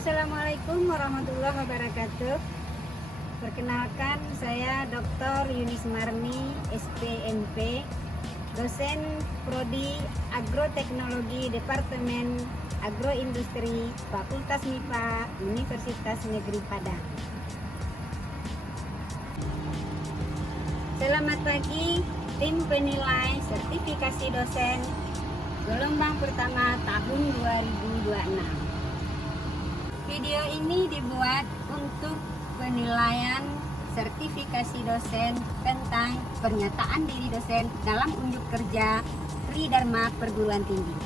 Assalamualaikum warahmatullahi wabarakatuh. Perkenalkan, saya Dr. Yunis Marni, SPMP, dosen Prodi Agroteknologi Departemen Agroindustri Fakultas MIPA Universitas Negeri Padang. Selamat pagi, tim penilai sertifikasi dosen gelombang pertama tahun 2026. Video ini dibuat untuk penilaian sertifikasi dosen tentang pernyataan diri dosen dalam unjuk kerja Tri Dharma Perguruan Tinggi.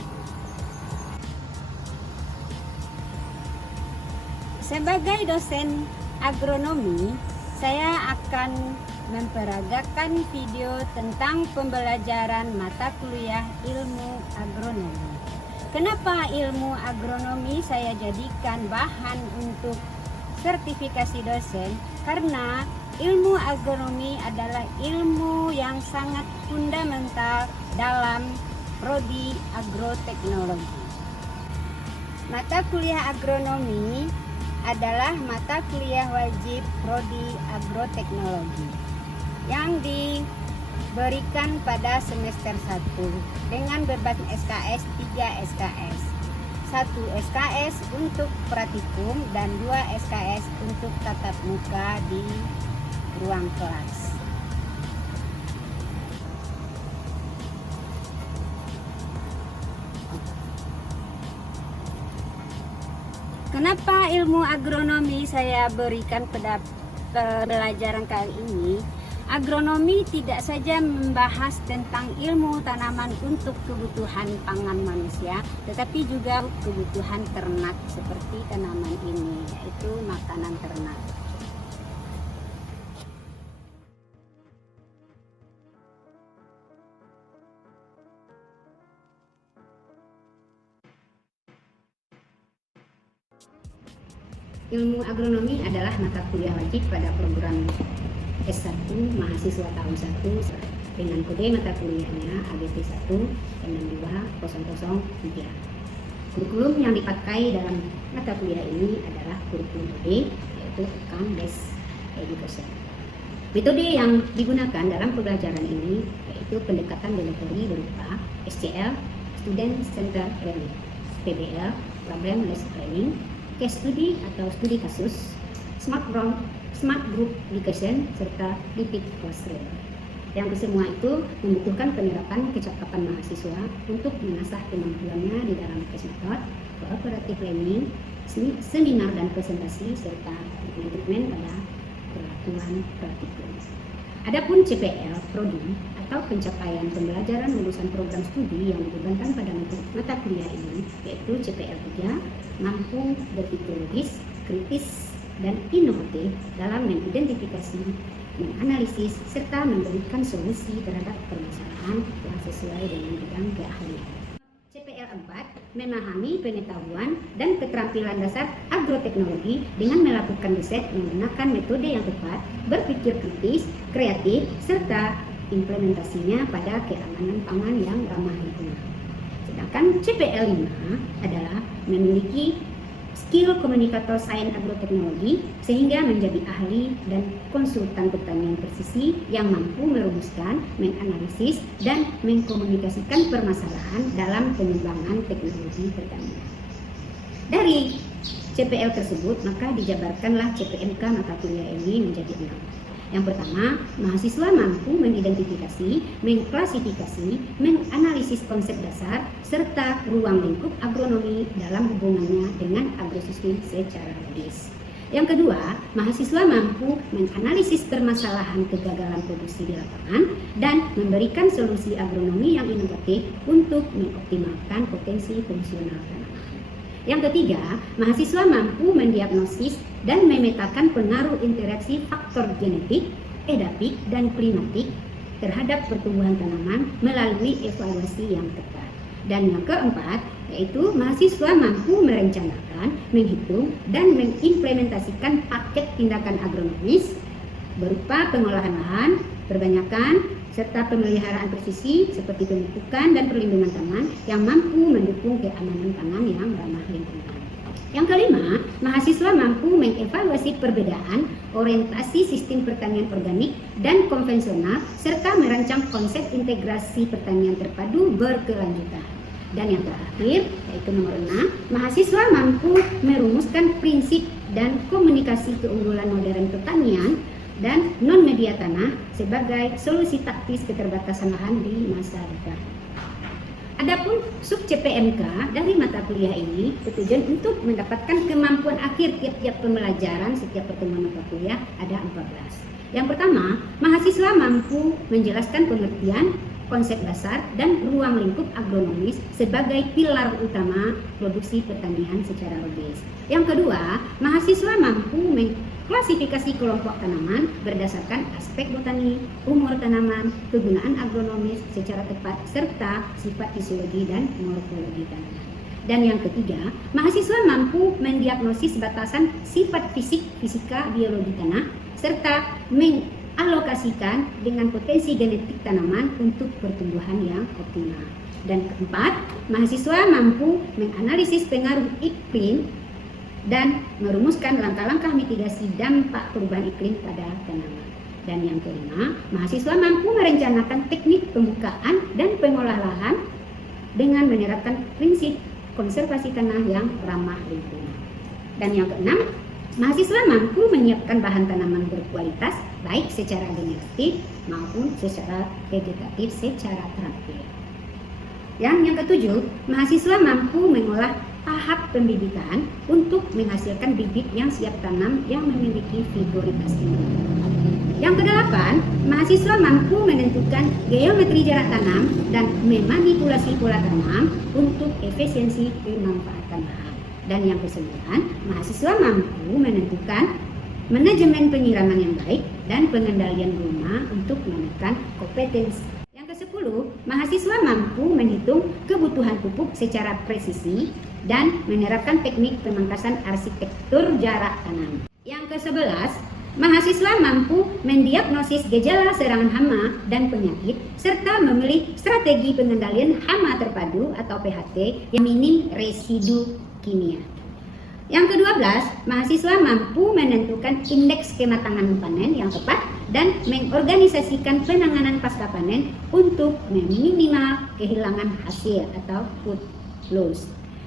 Sebagai dosen agronomi, saya akan memperagakan video tentang pembelajaran mata kuliah ilmu agronomi. Kenapa ilmu agronomi saya jadikan bahan untuk sertifikasi dosen? Karena ilmu agronomi adalah ilmu yang sangat fundamental dalam prodi agroteknologi. Mata kuliah agronomi adalah mata kuliah wajib prodi agroteknologi yang diberikan pada semester 1 dengan beban SKS 3 SKS. 1 SKS untuk praktikum dan 2 SKS untuk tatap muka di ruang kelas. Kenapa ilmu agronomi saya berikan pada pembelajaran kali ini? Agronomi tidak saja membahas tentang ilmu tanaman untuk kebutuhan pangan manusia, tetapi juga kebutuhan ternak seperti tanaman ini, yaitu makanan ternak. Ilmu agronomi adalah mata kuliah wajib pada program S1 mahasiswa tahun 1 dengan kode mata kuliahnya AGP 1 62003. Kurikulum yang dipakai dalam mata kuliah ini adalah kurikulum B, yaitu Account-Based Education. Metode yang digunakan dalam pembelajaran ini yaitu pendekatan delivery berupa SCL, Student Centered Learning, PBL, Problem Based Learning, Case Study atau studi kasus, Smart Group Education, serta Repeat Classroom. Yang kesemua itu membutuhkan penerapan kecakapan mahasiswa untuk mengasah kemampuannya di dalam case method, cooperative learning, seminar dan presentasi, serta treatment pada perlakuan praktikum. Adapun CPL Prodi atau pencapaian pembelajaran lulusan program studi yang dibebankan pada mata kuliah ini yaitu CPL 3, mampu berpikir logis, kritis, dan inovatif dalam mengidentifikasi, menganalisis, serta memberikan solusi terhadap permasalahan yang sesuai dengan bidang keahlian. CPL 4 memahami pengetahuan dan keterampilan dasar agroteknologi dengan melakukan riset menggunakan metode yang tepat, berpikir kritis, kreatif, serta implementasinya pada keamanan pangan yang ramah lingkungan. Sedangkan CPL 5 adalah memiliki skill komunikator sains agroteknologi sehingga menjadi ahli dan konsultan pertanian presisi yang mampu merumuskan, menganalisis, dan mengkomunikasikan permasalahan dalam pengembangan teknologi pertanian. Dari CPL tersebut maka dijabarkanlah CPMK mata kuliah ini menjadi 6. Yang pertama, mahasiswa mampu mengidentifikasi, mengklasifikasi, menganalisis konsep dasar, serta ruang lingkup agronomi dalam hubungannya dengan agrosistem secara logis. Yang kedua, mahasiswa mampu menganalisis permasalahan kegagalan produksi di lapangan dan memberikan solusi agronomi yang inovatif untuk mengoptimalkan potensi fungsional tanaman. Yang ketiga, mahasiswa mampu mendiagnosis dan memetakan pengaruh interaksi faktor genetik, edapik, dan klimatik terhadap pertumbuhan tanaman melalui evaluasi yang tepat. Dan yang keempat, yaitu mahasiswa mampu merencanakan, menghitung, dan mengimplementasikan paket tindakan agronomis berupa pengolahan lahan, perbanyakan, serta pemeliharaan presisi seperti pemupukan dan perlindungan taman yang mampu mendukung keamanan pangan yang ramah lingkungan. Yang kelima, mahasiswa mampu mengevaluasi perbedaan orientasi sistem pertanian organik dan konvensional serta merancang konsep integrasi pertanian terpadu berkelanjutan. Dan yang terakhir, yaitu nomor 6, mahasiswa mampu merumuskan prinsip dan komunikasi keunggulan modern pertanian dan non-media tanah sebagai solusi taktis keterbatasan lahan di masa depan. Adapun sub CPMK dari mata kuliah ini bertujuan untuk mendapatkan kemampuan akhir tiap-tiap pembelajaran setiap pertemuan mata kuliah ada 14. Yang pertama, mahasiswa mampu menjelaskan pengertian, konsep dasar, dan ruang lingkup agronomis sebagai pilar utama produksi pertanian secara logis. Yang kedua, mahasiswa mampu mengklasifikasi kelompok tanaman berdasarkan aspek botani, umur tanaman, kegunaan agronomis secara tepat, serta sifat fisiologi dan morfologi tanaman. Dan yang ketiga, mahasiswa mampu mendiagnosis batasan sifat fisik, fisika, biologi tanah, serta mengalokasikan dengan potensi genetik tanaman untuk pertumbuhan yang optimal. Dan keempat, mahasiswa mampu menganalisis pengaruh iklim dan merumuskan langkah-langkah mitigasi dampak perubahan iklim pada tanaman. Dan yang kelima, mahasiswa mampu merencanakan teknik pembukaan dan pengolah lahan dengan menerapkan prinsip konservasi tanah yang ramah lingkungan. Dan yang keenam, mahasiswa mampu menyiapkan bahan tanaman berkualitas baik secara genetik maupun secara vegetatif secara terampil. Yang ketujuh, mahasiswa mampu mengolah tahap pembibitan untuk menghasilkan bibit yang siap tanam yang memiliki fiboritas tinggi. Yang kedelapan, mahasiswa mampu menentukan geometri jarak tanam dan memanipulasi pola tanam untuk efisiensi pemanfaatan lahan. Dan yang kesembilan, mahasiswa mampu menentukan manajemen penyiraman yang baik dan pengendalian guna untuk menekan kompetensi. Yang kesepuluh, mahasiswa mampu menghitung kebutuhan pupuk secara presisi dan menerapkan teknik pemangkasan arsitektur jarak tanam. Yang ke-11, mahasiswa mampu mendiagnosis gejala serangan hama dan penyakit serta memilih strategi pengendalian hama terpadu atau PHT yang minim residu kimia. Yang ke-12, mahasiswa mampu menentukan indeks kematangan panen yang tepat dan mengorganisasikan penanganan pasca panen untuk meminimal kehilangan hasil atau food loss.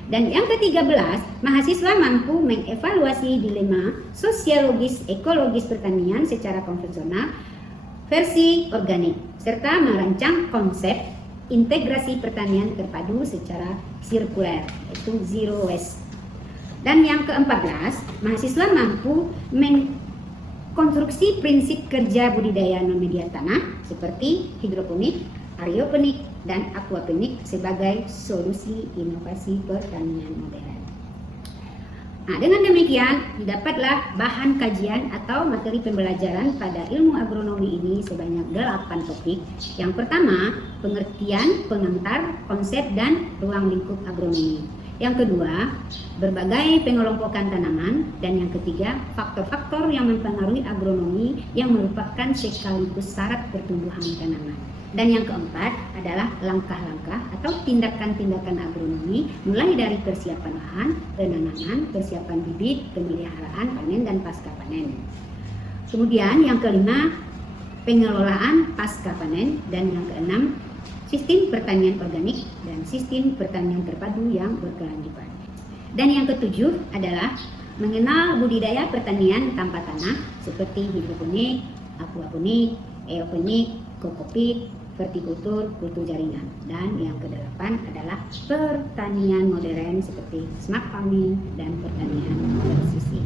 Dan yang ke-13, mahasiswa mampu mengevaluasi dilema sosiologis ekologis pertanian secara konvensional versi organik serta merancang konsep integrasi pertanian terpadu secara sirkuler, yaitu zero waste. Dan yang ke-14, mahasiswa mampu mengkonstruksi prinsip kerja budidaya non-media tanah seperti hidroponik, aeroponik, dan aquaponik sebagai solusi inovasi pertanian modern. Nah, dengan demikian didapatlah bahan kajian atau materi pembelajaran pada ilmu agronomi ini sebanyak 8 topik. Yang pertama, pengertian, pengantar, konsep, dan ruang lingkup agronomi. Yang kedua, berbagai pengelompokan tanaman. Dan yang ketiga, faktor-faktor yang mempengaruhi agronomi yang merupakan sekaligus syarat pertumbuhan tanaman. Dan yang keempat adalah langkah-langkah atau tindakan-tindakan agronomi mulai dari persiapan lahan, penanaman, persiapan bibit, pemeliharaan, panen, dan pasca panen. Kemudian yang kelima, pengelolaan pasca panen. Dan yang keenam, sistem pertanian organik dan sistem pertanian terpadu yang berkelanjutan. Dan yang ketujuh adalah mengenal budidaya pertanian tanpa tanah seperti hidroponik, aquaponik, aeroponik, kokopik, vertikultur, kultur jaringan. Dan yang kedelapan adalah pertanian modern seperti smart farming dan pertanian presisi.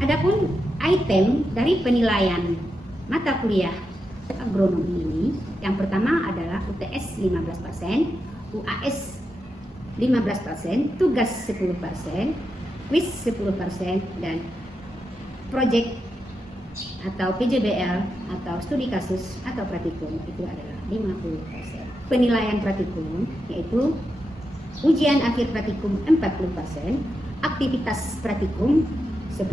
Adapun item dari penilaian mata kuliah agronomi ini, yang pertama adalah UTS 15%, UAS 15%, tugas 10%, quiz 10%, dan project atau PJBL atau studi kasus atau praktikum itu adalah 50%. Penilaian praktikum yaitu ujian akhir praktikum 40%, aktivitas praktikum 10%,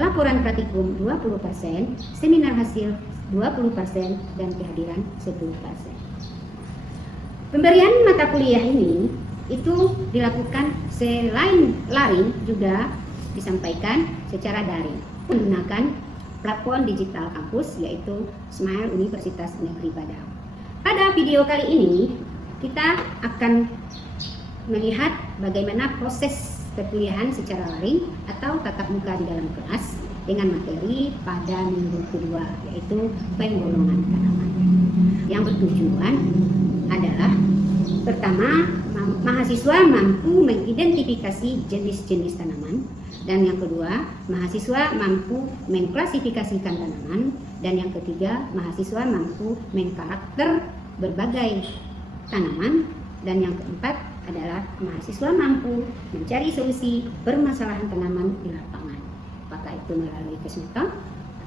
laporan praktikum 20%, seminar hasil 20%, dan kehadiran 10%. Pemberian mata kuliah ini itu dilakukan selain laring juga disampaikan secara daring menggunakan platform digital kampus yaitu Smile Universitas Negeri Padang. Pada video kali ini kita akan melihat bagaimana proses perkuliahan secara daring atau tatap muka di dalam kelas dengan materi pada minggu kedua yaitu penggolongan tanaman. Yang bertujuan adalah pertama, mahasiswa mampu mengidentifikasi jenis-jenis tanaman, dan yang kedua, mahasiswa mampu mengklasifikasikan tanaman, dan yang ketiga, mahasiswa mampu mengkarakter berbagai tanaman, dan yang keempat adalah mahasiswa mampu mencari solusi permasalahan tanaman di lapangan, apakah itu melalui kesmatan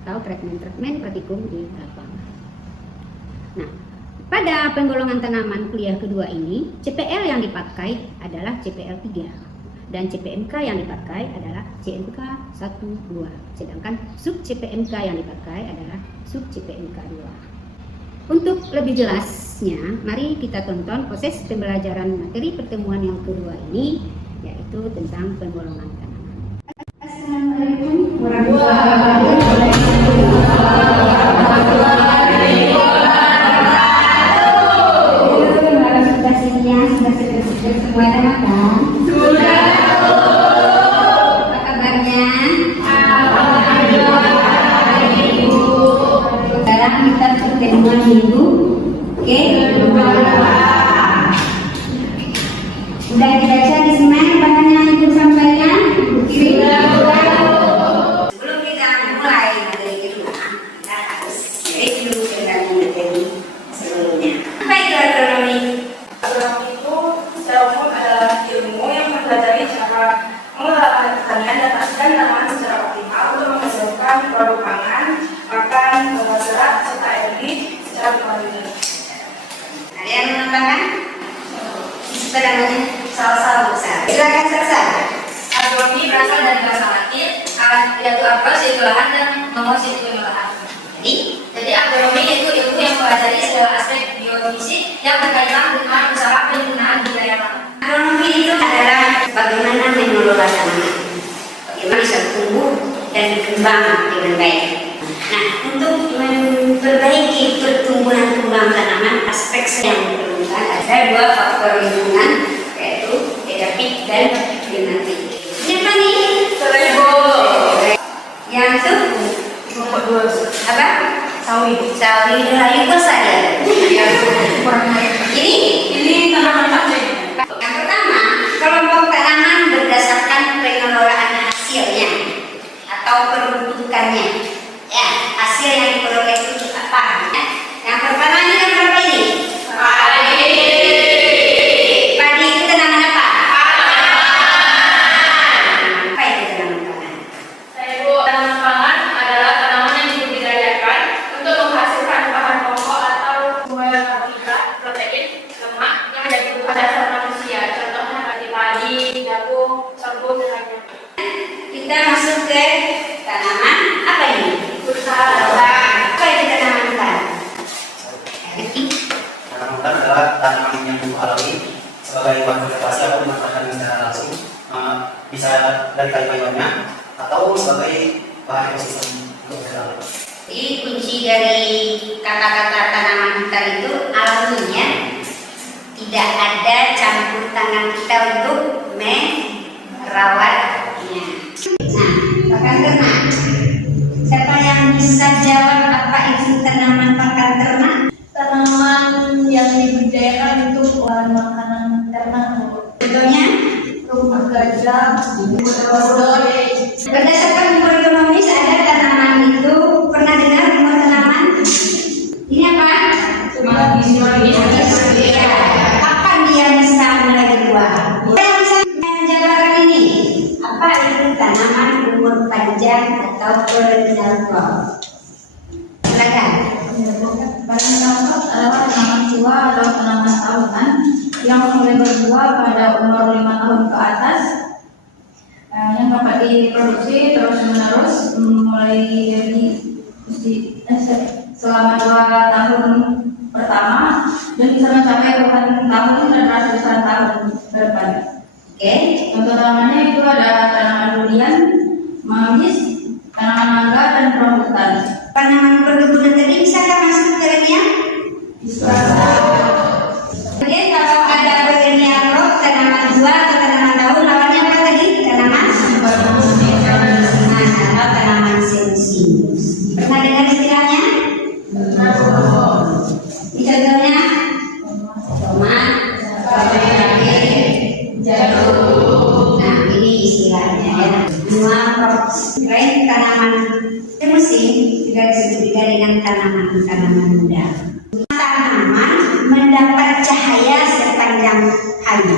atau treatment praktikum di lapangan. Nah, pada penggolongan tanaman kuliah kedua ini, CPL yang dipakai adalah CPL 3 dan CPMK yang dipakai adalah CMK 1, 2. Sedangkan sub CPMK yang dipakai adalah sub CPMK 2. Untuk lebih jelasnya, mari kita tonton proses pembelajaran materi pertemuan yang kedua ini, yaitu tentang penggolongan tanaman. Assalamualaikum warahmatullahi wabarakatuh. Semua ada makan? Sudah. Apa kabarnya? Alhamdulillah. Sekarang kita pertemuan minggu. Oke? Sudah dibaca di semen bahan yang ibu sampaikan? Kiri. Sebelum kita mulai materi kedua, kita harus review dengan materi sebelumnya. Apa itu agronomi? Agronomi itu secara umum adalah ilmu yang mempelajari cara mengelola pertanian dan tanaman secara optimal untuk menghasilkan produk pangan, makan, serat, serta energi secara berkelanjutan. Ada yang menambahkan? Itu namanya salah-salah besar. Silakan selesai. Agronomi berasal dari bahasa Latin, yaitu agros yaitu lahan dan nomos yaitu lahan. Jadi agronomi yaitu ilmu yang mempelajari segala aspek biofisik yang berkaitan dengan usaha penggunaan budaya tanah. agronomi itu adalah bagaimana mengelola tanaman, bagaimana bisa tumbuh dan berkembang dengan baik. Nah, untuk memperbaiki pertumbuhan kembang tanaman, aspek yang diperlukan ada dua faktor lingkungan, yaitu edapik dan genetik. Siapa nih? Yang itu apa? Sawi Rahayu saja. Ini tanaman apa? Yang pertama, kelompok tanaman berdasarkan pengelolaan hasilnya atau peruntukannya. Ya, hasil yang diperoleh itu apa? Yang pertama ini yang berapa ini? Padi itu tanaman apa? Apa itu tanaman pangan? Tanaman pangan adalah tanaman yang dibudidayakan untuk menghasilkan bahan pokok atau sumber karbohidrat, protein, lemak yang menjadi kebutuhan dasar manusia. Contohnya padi, jagung, sorghum, dan lainnya. Kita masuk ke tanaman apa ini? Apa itu tanaman hutan? Tanaman hutan adalah tanaman yang tumbuh alami sebagai bahan vegetasi atau dimanfaatkan secara langsung, bisa dari kayu-kayuannya atau sebagai bahan ekosistem untuk berjalan. Jadi kunci dari kata-kata tanaman hutan itu alaminya, tidak ada campur tangan kita untuk merawatnya. Nah, pakan ternak. Siapa yang bisa jawab apa itu tanaman pakan ternak? Tanaman yang dibudidayakan untuk bahan makanan ternak. Contohnya, Rumah gajah, keledai. berdasarkan umur ekonomis ada tanaman itu pernah dengar umur tanaman? Ini apa? Ya. Kapan dia bisa mulai berbuah? Yang bisa menjabarkan ini apa itu tanaman umur panjang atau perennial crop? Silakan. Bahan contoh adalah tanaman tua atau tanaman tahunan yang mulai berbuah pada umur 5 tahun ke atas, yang dapat diproduksi terus menerus mulai dari selama 2 tahun pertama dan bisa mencapai puluhan tahun dan ratusan tahun ke depan. Oke. Contoh tanamannya itu ada tanaman durian, manggis, tanaman mangga, dan rambutan. Tanaman perkebunan tadi bisakah masuk kriteria? Bisa. Kemudian kalau ada kriteria roh, tanaman buah atau tanaman daun, lawannya apa tadi? Tanaman atau tanaman sensius. Pernah dengar istilahnya? Ini contohnya tomat, jagung. Nah, ini istilahnya ya. Dua keren tanaman musim juga disebut juga dengan tanaman muda. Tanaman mendapat cahaya sepanjang hari.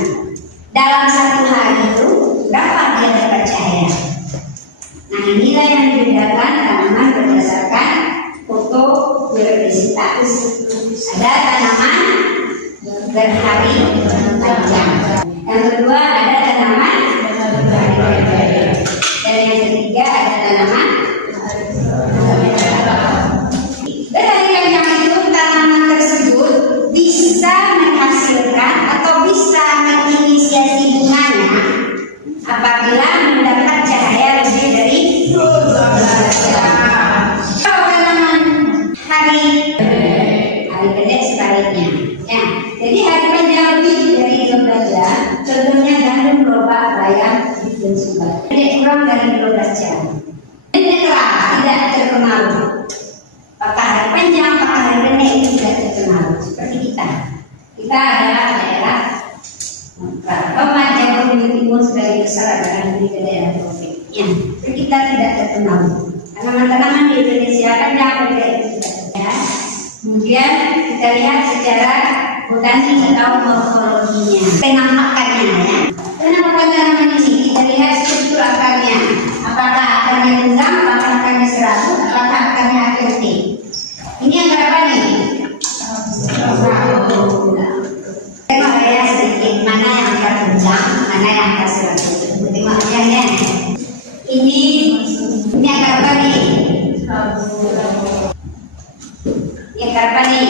Dalam satu hari itu berapa dia dapat cahaya? Nah, inilah yang dibedakan tanaman berdasarkan fotobiologis. Ada tanaman berhari panjang. Yang kedua ada tanaman berhari. Dan yang ketiga ada tanaman berhari panjang. Itu tanaman tersebut bisa menghasilkan atau bisa menginisiasi bunganya apabila mendapat cahaya lebih dari 12 jam. Kalau tanaman hari pendek sebaliknya. Ya, jadi hari panjang lebih dari 12 jam. Contohnya gandum, lobak, bayam, dan sumber. Pendek kurang dari 12 jam. Netral, tidak terpengaruh. Apakah hari panjang, apakah hari pendek itu tidak terpengaruh. Seperti kita. Kita adalah daerah Tomat, jagung, timun sebagai besar adalah di daerah tropik. Ya, kita tidak terpengaruh. Tanaman-tanaman di Indonesia panjang pendek itu tidak terpengaruh. Kemudian kita lihat secara botani atau morfologinya, penampakannya ya. Penampakan tanaman ini kita lihat struktur akarnya. Apakah akarnya genggam, apakah akarnya serabut, apakah akarnya akiltik. Ini akar apa nih? Tengok ya sedikit mana yang akar genggam, mana yang akar serabut. Tengok ya. Ini akar apa nih? Ini akar apa nih?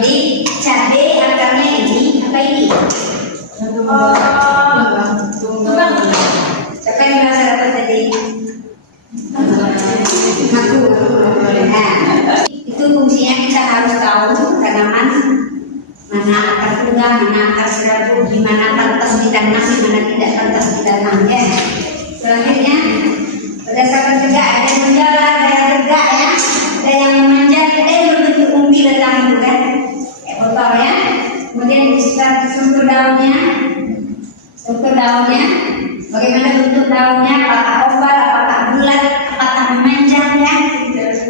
Di cabai akarnya ini apa ini? Siapa yang merasa dapat tadi? Aku. Nah, itu fungsinya kita harus tahu tanaman mana akar tunggal, mana akar serabut, di mana pantas ditanam, di mana tidak pantas ditanam ya. Selanjutnya berdasarkan tegak ada yang menjalar, ada yang tegak ya, ada yang memanjat, ada yang berbentuk umbi datang itu kan, kayak botol ya. Kemudian di struktur daunnya, bagaimana bentuk daunnya, apakah oval, apakah bulat, apakah memanjang ya,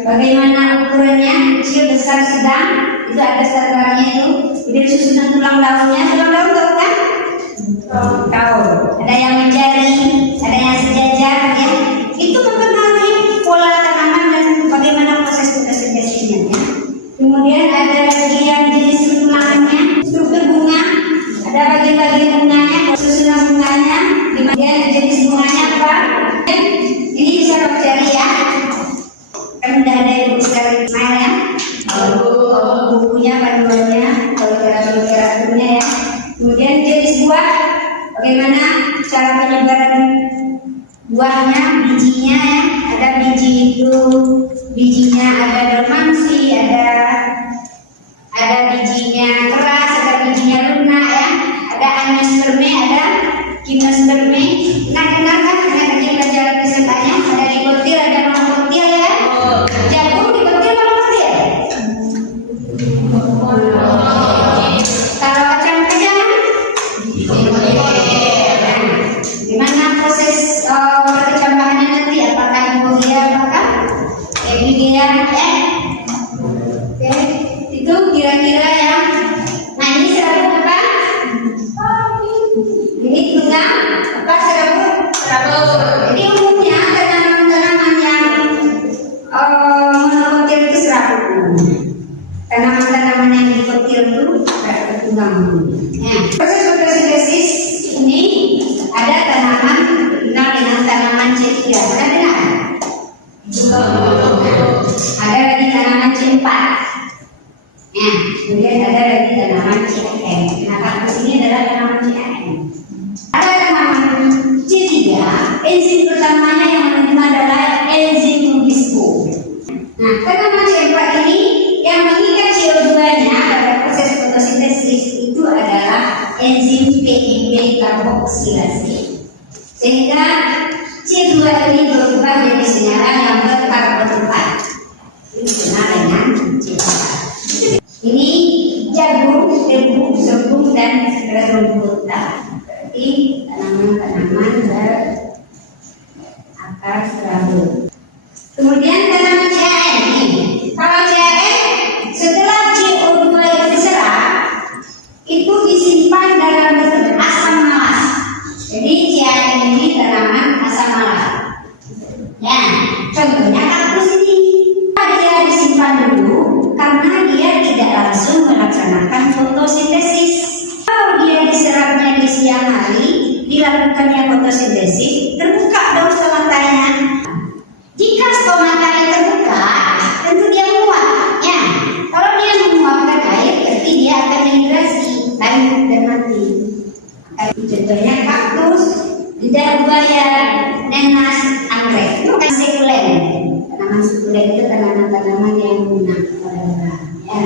bagaimana ukurannya, kecil, besar, sedang, itu ada standarnya itu. Kemudian susunan tulang daunnya, tulang daun tahu kan? Tahu. Ada yang menjadi, ada yang sejajar ya. Itu mempengaruhi pola tanaman dan bagaimana proses fotosintesisnya ya. Kemudian ada lagi yang jenis tulangnya, struktur bunga, ada bagian-bagian bunganya, susunan bunganya, kemudian jenis bunganya apa? Ini bisa kamu cari ya. Kan udah ada yang bisa main ya. Bukunya, panduannya, literaturnya ya. Kemudian jenis buah, bagaimana cara penyebaran buahnya, bijinya ya. Ada biji itu, bijinya ada dormansi, ada bijinya keras, ada bijinya lunak ya. Ada angiosperme, ada gimnosperme. Nah, dengarkan ada pelajaran kesempatannya, ada dikotil, ada monokotil ya. Jagung dikotil monokotil. Kalau kacang-kacang gimana proses perkecambahannya nanti? Apakah himogia, apakah epigia ya? Oke, itu kira-kira ya. Nah, ini serabut apa? Ini tunggang apa serabut? Jadi umumnya tanaman-tanaman yang monokotil itu serabut. Tanaman-tanaman yang dikotil itu tunggang. Ya. Proses fotosintesis ini ada tanaman dikenal dengan tanaman C3. Pernah dengar? Ada lagi tanaman C4. Kemudian ada lagi tanaman CAN. Nah, kaktus ini adalah tanaman CAN. Ada tanaman C3, enzim pertamanya yang menerima adalah enzim Nabisco. Nah, tanaman C4 ini yang mengikat CO2-nya pada proses fotosintesis itu adalah enzim PIP karboksilase. Sehingga C2 ini berubah menjadi senyawa yang berkarbon 4. Ini dikenal dengan C4. Ini jagung, tebu, sorghum, dan rumputan. Berarti tanaman-tanaman berakar serabut. Kemudian tanaman CAN ini. Kalau CAN setelah CO2 itu diserap, itu disimpan dalam bentuk asam malas. Jadi CAN ini tanaman asam malas. Ya, contohnya kaktus ini. Dia disimpan dulu karena dia tidak langsung melaksanakan fotosintesis. Kalau dia diserapnya di siang hari, dilakukannya fotosintesis, terbuka dong stomatanya. Jika stomatanya terbuka, tentu dia menguap. Ya, kalau dia menguapkan air, berarti dia akan migrasi, layu dan mati. Contohnya kaktus, lidah buaya, nenas, anggrek. Itu kan sekulen. Tanaman sekulen itu tanaman-tanaman yang guna pada orang. Ya.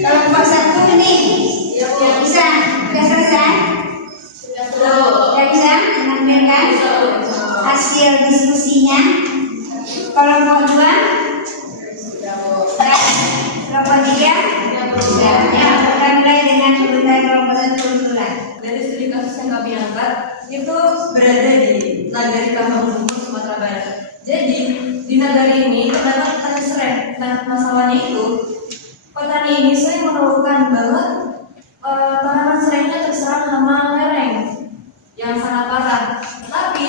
Kelompok 1 ini bisa selesai? Sudah bisa menampilkan hasil diskusinya. Kelompok 2, kelompok 3, sudah. Ya, kita mulai dengan sebutan kelompok 1 dulu. Dari studi kasus yang kami angkat itu berada di Nagari Kampung Sumatera Barat. Jadi di nagari ini terdapat petani serai. Nah, masalahnya itu petani ini sering mengeluhkan bahwa tanaman serainya terserang hama lereng yang sangat parah. Tapi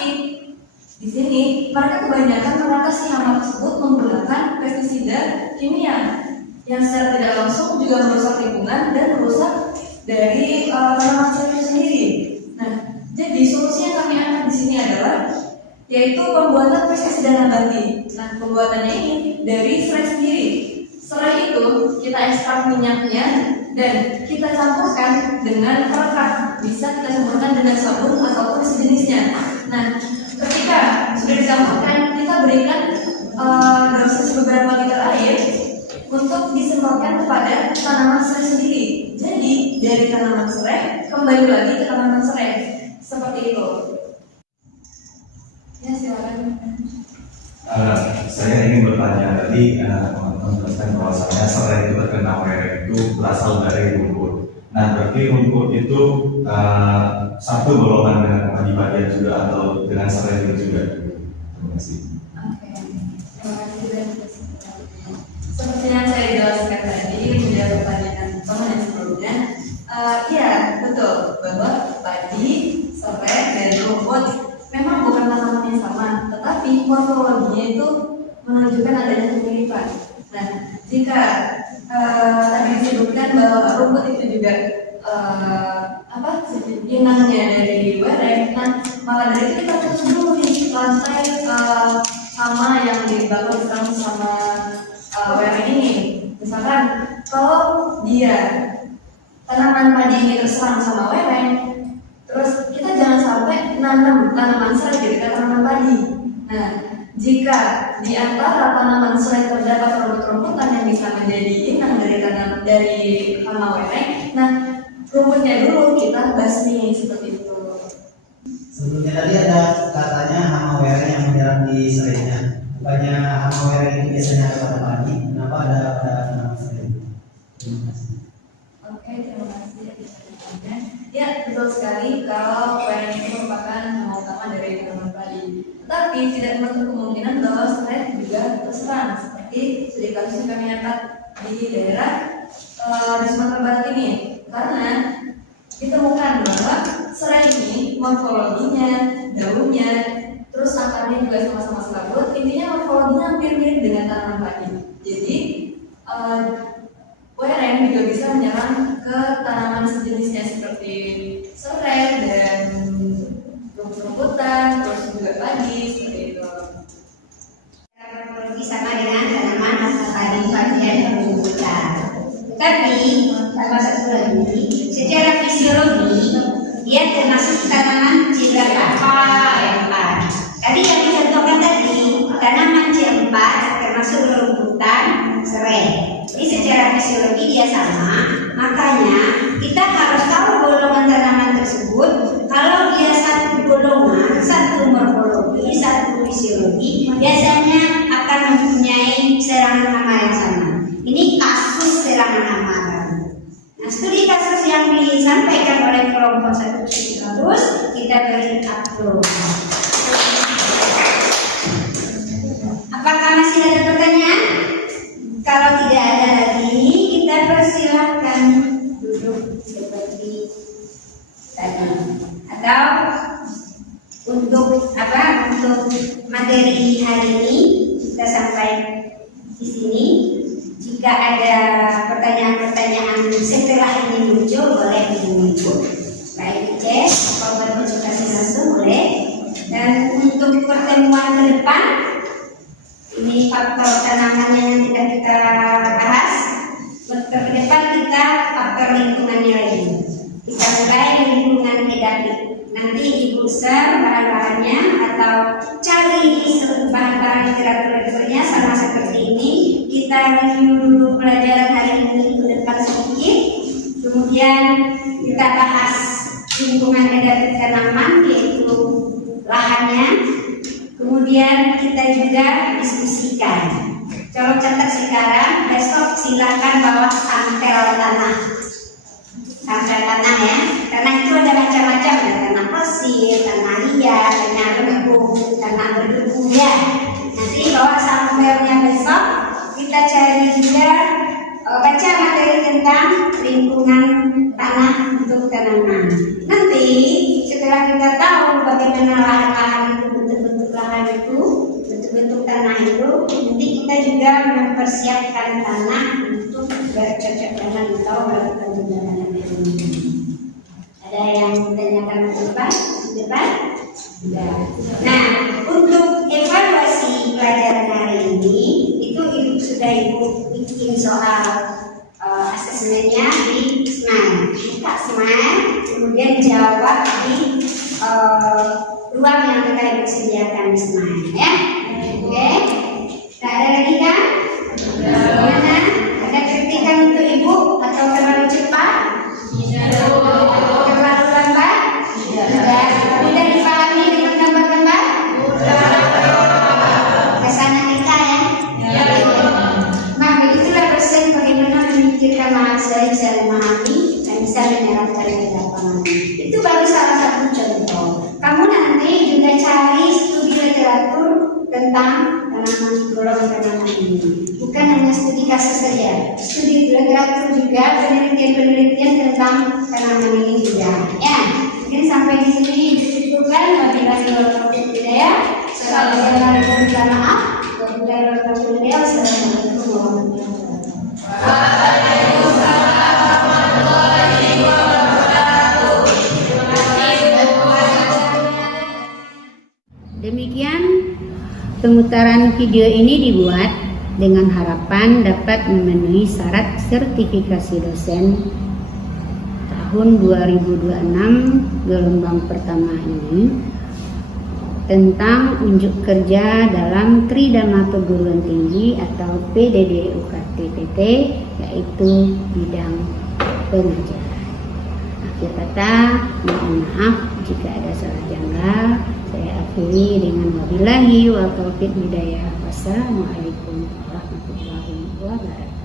di sini mereka kebanyakan mengatasi hama tersebut menggunakan pestisida kimia yang secara tidak langsung juga merusak lingkungan dan merusak dari tanaman serai itu sendiri. Nah, jadi solusi yang kami angkat di sini adalah yaitu pembuatan pestisida nabati. Nah, pembuatannya ini dari serai sendiri. Serai itu kita ekstrak minyaknya dan kita campurkan dengan perekat. Bisa kita campurkan dengan sabun ataupun sejenisnya. Nah, ketika sudah dicampurkan, kita berikan dosis beberapa liter air untuk disemprotkan kepada tanaman serai sendiri. Jadi dari tanaman serai kembali lagi ke tanaman serai. Seperti itu. Ya, silakan. Saya ingin bertanya tadi teman-teman menjelaskan bahwasanya serai itu terkena lereng itu berasal dari rumput. Nah, berarti rumput itu satu golongan dengan adipati juga atau dengan serai itu juga? Terima kasih. Oke, terima kasih dan seperti yang saya jelaskan tadi menjawab pertanyaan teman yang sebelumnya, iya betul bahwa padi, serai dan rumput memang bukan tanaman yang sama, tetapi morfologinya itu menunjukkan adanya kemiripan. Nah, jika tadi disebutkan bahwa rumput itu juga inangnya dari lereng, nah maka dari itu kita terus dulu di lantai sama yang dibangun sama lereng ini. Misalkan kalau dia tanaman padi ini terserang sama lereng, terus kita jangan sampai nanam tanaman serai di dekat tanaman padi. Nah, jika di antara tanaman serai terdapat rumput-rumputan yang bisa menjadi inang dari hama lereng, nah rumputnya dulu kita basmi seperti itu. Sebelumnya tadi ada katanya hama lereng yang menyerang di serainya. Bukannya hama lereng itu biasanya ada pada padi, kenapa ada pada tanaman serai? Terima kasih. Oke, terima kasih. Ya, betul sekali kalau lereng itu merupakan hama utama dari tanaman padi. Tetapi tidak menutup kemungkinan bahwa serai juga terserang seperti studi kasus yang kami angkat di daerah di Sumatera Barat ini, karena ditemukan bahwa serai ini morfologinya, daunnya, terus akarnya juga sama-sama serabut. Intinya morfologinya hampir mirip dengan tanaman padi. Jadi WRM juga bisa menyerang ke tanaman sejenisnya seperti serai dan rumput-rumputan, terus juga padi seperti itu. Berproduksi sama dengan tanaman padi bagian rumputan. Tetapi tambah satu lagi, secara fisiologi dia termasuk tanaman C4. Tadi yang dicontohkan tadi tanaman C4 termasuk rumputan serai. Jadi secara fisiologi dia sama, makanya kita harus tahu golongan tanaman tersebut. Kalau dia satu golongan, satu morfologi, satu fisiologi, biasanya akan mempunyai serangan hama yang sama. Ini kasus serangan hama baru. Nah, studi kasus yang disampaikan oleh kelompok 1 terus kita beri upload. Apakah masih ada pertanyaan? Kalau tidak ada lagi, kita persilahkan duduk seperti tadi. Atau untuk materi hari ini kita sampai di sini. Jika ada pertanyaan-pertanyaan setelah ini muncul, boleh hubungi Ibu. Baik cek atau berkonsultasi langsung boleh. Dan untuk pertemuan ke depan, ini faktor tanamannya yang tidak kita bahas. Ke depan kita faktor lingkungannya lagi. Kita mulai lingkungan edapik. Nanti Ibu share bahan-bahannya atau cari bahan-bahan literaturnya sama seperti ini. Kita review dulu pelajaran hari ini ke depan sedikit. Kemudian kita bahas lingkungan edapik tanaman, yaitu lahannya. Kemudian kita juga diskusikan. Coba catat sekarang, besok silakan bawa sampel tanah. Sampel tanah ya. Tanah itu ada macam-macam, ada tanah pasir, tanah liat, tanah berdebu, tanah berdebu ya. Nanti bawa sampelnya besok. Kita cari juga baca materi tentang lingkungan tanah untuk tanaman. Nanti setelah kita tahu bagaimana lahan-lahan itu, bentuk-bentuk lahan itu, bentuk-bentuk tanah itu, nanti kita juga mempersiapkan tanah untuk bercocok tanam atau melakukan tindakan ekonomi. Ada yang ditanyakan depan? Nah, untuk evaluasi pelajaran hari ini, itu Ibu sudah bikin soal asesmennya di Smile. Buka Smile, kemudian jawab di ruang yang kita Ibu sediakan di Smile ya. Oke. Tak ada lagi kan? Gimana? Ada kritikan untuk Ibu atau terlalu cepat? Terlalu lambat? Tidak. Mudah dipahami dengan gambar-gambar? Kesana kita ya. Nah, begitulah dosen bagaimana memikirkan mahasiswa bisa memahami dan bisa menerapkan di lapangan. Itu baru salah satu contoh. Kamu nanti juga cari studi literatur tentang tanaman golongan tanaman ini. Bukan hanya studi kasus saja, studi literatur juga, penelitian-penelitian tentang tanaman ini juga. Ya, mungkin sampai di sini dicukupkan. Wabillahi taufiq hidayah. Assalamualaikum warahmatullahi wabarakatuh. Assalamualaikum warahmatullahi wabarakatuh. Demikian pemutaran video ini dibuat dengan harapan dapat memenuhi syarat sertifikasi dosen tahun 2026 gelombang pertama ini tentang unjuk kerja dalam Tridharma Perguruan Tinggi atau PDD UKT-PT, yaitu bidang pengajaran. Akhir kata, mohon maaf jika ada salah janggal. Saya akhiri dengan wabillahi wa taufiq hidayah. Wassalamualaikum warahmatullahi wabarakatuh.